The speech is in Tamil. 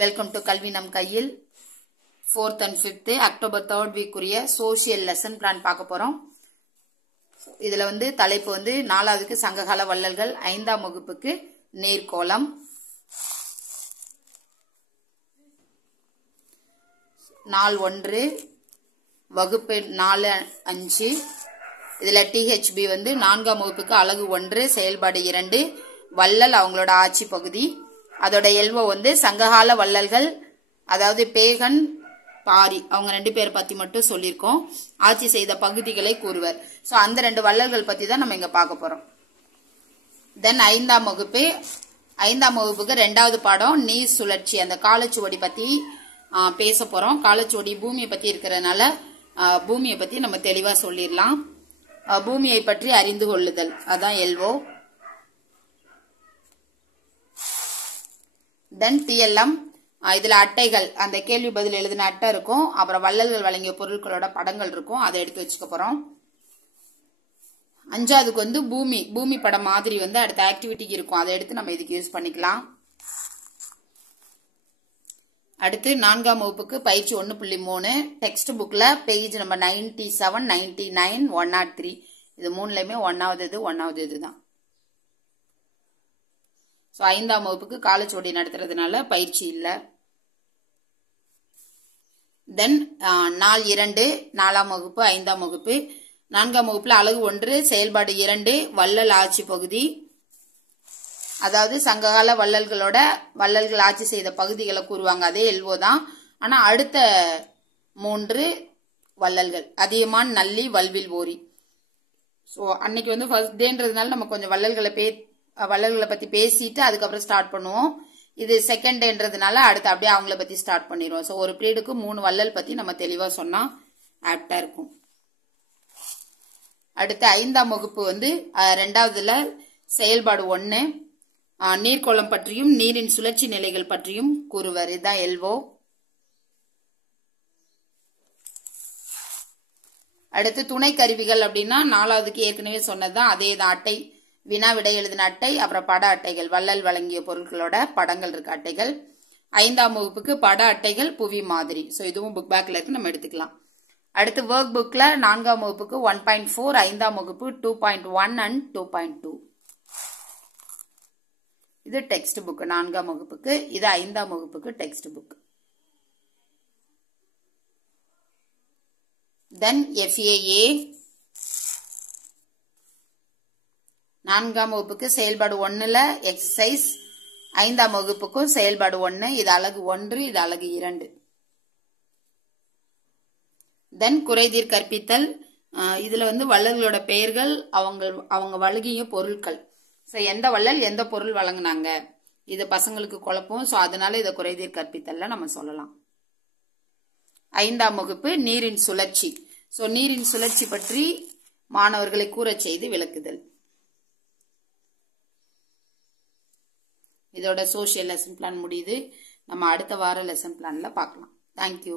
வெல்கம் டு கல்வி நம் கையில் 4th and 5th October 3rd week உரிய சோஷியல் லெசன் பிளான் பார்க்க போறோம். இதுல தலைப்பு நாலாவதுக்கு சங்ககால வள்ளல்கள், 5ஆம் வகுப்புக்கு நேர்கோளம். நாள் 1 வகுப்பு 4-5. இதுல THB 4ஆம் வகுப்புக்கு அலகு 1 செயல்பாடு 2 வள்ளல் அவங்களோட ஆட்சி பகுதி. அதோட எல்வோ சங்ககால வள்ளல்கள், அதாவது பேகன் பாரி, அவங்க 2 பேர் பத்தி மட்டும் சொல்லியிருக்கோம். ஆட்சி செய்த பகுதிகளை கூறுவர். சோ அந்த 2 வள்ளல்கள் பத்தி தான் நம்ம இங்க பார்க்க போறோம். தென் 5ஆம் வகுப்புக்கு 2வது பாடம் நீர் சுழற்சி, அந்த காலச்சுவடி பத்தி பேச போறோம். காலச்சுவடி பூமியை பத்தி இருக்கிறதுனால பூமியை பத்தி நம்ம தெளிவா சொல்லிடலாம். பூமியை பற்றி அறிந்து கொள்ளுதல், அதான் எல்வோ. தென் TLM, இதுல அட்டைகள், அந்த கேள்வி பதில் எழுதின அட்டை இருக்கும். அப்புறம் வள்ளல்கள் வழங்கிய பொருட்களோட படங்கள் இருக்கும். அதை எடுத்து வச்சுக்க போறோம். 5ஆவதுக்கு பூமி படம் மாதிரி அடுத்த ஆக்டிவிட்டிக்கு இருக்கும். அதை எடுத்து நம்ம இதுக்கு யூஸ் பண்ணிக்கலாம். அடுத்து 4ஆம் வகுப்புக்கு பயிற்சி 1.3 டெக்ஸ்ட் புக்ல பேஜ் நம்பர் 97, 99, 103. இது 3லையுமே 1வது இதுதான். 5ஆம் வகுப்புக்கு காலச்சுவடி நடத்துறதுனால பயிற்சி இல்ல. தென் நாள் 2 4ஆம் வகுப்பு 5ஆம் வகுப்பு. 4ஆம் வகுப்புல அலகு 1 செயல்பாடு 2 வள்ளல் ஆட்சி பகுதி, அதாவது சங்ககால வள்ளல்கள் ஆட்சி செய்த பகுதிகளை கூறுவாங்க. அதே எல்வோ தான். ஆனா அடுத்த 3 வள்ளல்கள் அதியமான், நல்லி, வல்வில் ஓரி. சோ அன்னைக்கு ஃபர்ஸ்ட் டேன்றதுனால நம்ம கொஞ்சம் வள்ளல்களை பத்தி பேசிட்டு அதுக்கப்புறம் ஸ்டார்ட் பண்ணுவோம். இது செகண்ட் டேன்றதுனால அடுத்து அப்படியே அவங்கள பத்தி ஸ்டார்ட் பண்ணிடுவோம். சோ ஒரு பீரியடுக்கு 3 வள்ளல் பத்தி நம்ம தெளிவா சொன்னா ஆப்டா இருக்கும். அடுத்து 5ஆம் வகுப்பு 2வதுல செயல்பாடு 1 நீர்கோளம் பற்றியும் நீரின் சுழற்சி நிலைகள் பற்றியும் கூறுவர். இதுதான் எல்வோ. அடுத்து துணை கருவிகள் அப்படின்னா 4வதுக்கு ஏற்கனவே சொன்னதுதான், அதே தான். அட்டை, வினா விடை எழுதின அட்டை, அப்புறம் பட அட்டைகள், வள்ளல் வழங்கிய பொருட்களோட படங்கள் இருக்க அட்டைகள். 5ஆம் வகுப்புக்கு பட அட்டைகள், புவி மாதிரி. சோ இதுவும் புக் பேக்ல இருக்கு, நம்ம எடுத்துக்கலாம். அடுத்து ஒர்க் புக்ல 4ஆம் வகுப்புக்கு 1.4, 5ஆம் வகுப்பு 2.1 and 2.2. இது டெக்ஸ்ட் புக் 4ஆம் வகுப்புக்கு, இது 5ஆம் வகுப்புக்கு டெக்ஸ்ட் புக். தென் FAA 4ஆம் வகுப்புக்கு செயல்பாடு 1ல எக்ஸசைஸ், 5ஆம் வகுப்புக்கும் செயல்பாடு 1, இது அலகு 1, இது அலகு 2. தென் குறைதீர் கற்பித்தல், இதுல வள்ளல்களோட பெயர்கள், அவங்க வழங்கிய பொருட்கள். சோ எந்த வள்ளல் எந்த பொருள் வழங்கினாங்க, இது பசங்களுக்கு குழப்பம். சோ அதனால இதை குறைதீர் கற்பித்தல்ல நம்ம சொல்லலாம். 5ஆம் வகுப்பு நீரின் சுழற்சி. சோ நீரின் சுழற்சி பற்றி மாணவர்களை கூறச் செய்து விளக்குதல். இதோட சோஷியல் லெசன் பிளான் முடியுது. நம்ம அடுத்த வார லெசன் பிளான்ல பார்க்கலாம். தேங்க்யூ.